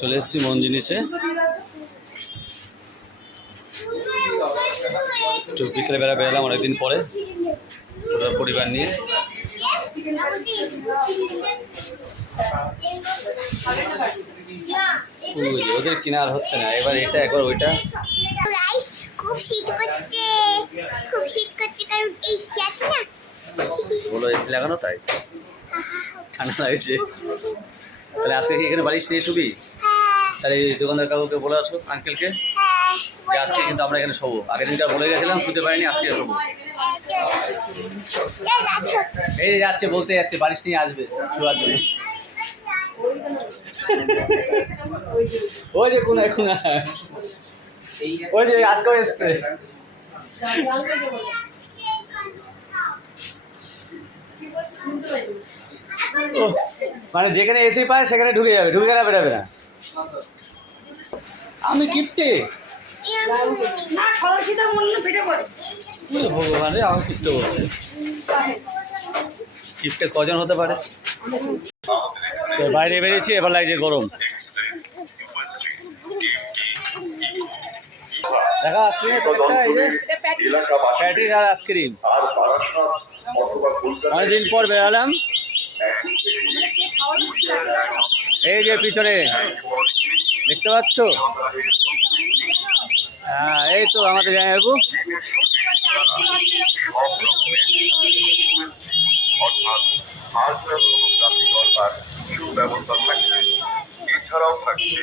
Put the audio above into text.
চলে এসছি মন জিনিসে। একটু বিকেলে বেলা বেরালাম অনেকদিন পরে পুরো পরিবার নিয়ে। ওদের কেনার হচ্ছে না, এবার এটা, একবার ওইটা। খুব শীত করছে। খুব শীত করছে কারণ এসি আছে না। বলো এসি লাগানো তাই? ঠান্ডা লাগছে। তাহলে আজকে কি এখানে বালিশ নিয়ে শুবি তাহলে দোকানদার কাকুকে বলে আসো আঙ্কেলকে যে আজকে কিন্তু আমরা এখানে শোবো। আগের দিনটা বলে গেছিলাম, শুতে পারিনি, আজকে শোবো। এই যাচ্ছে, বলতে যাচ্ছে, বালিশ নিয়ে আসবে শোয়ার জন্য ওই যে কোনায় কোনায়। ওই যে আজকেও এসছে। মানে যেখানে এসি পায় সেখানে ঢুকে যাবে ঢুকে গেলে বেরোবে না। আমি কিপ্টে। ভগবান রে আমার কিপ্টে বলছে। কিপ্টে কজন হতে পারে? বাইরে বেরিয়েছি এবার লাগছে গরম। দেখা আইসক্রিম প্যাটিস আর আইসক্রিম। অনেকদিন পর বেড়ালাম এই যে পিছনে দেখতে পাচ্ছ? হ্যাঁ এই তো আমাদের জামাইবাবু। এছাড়াও থাকছে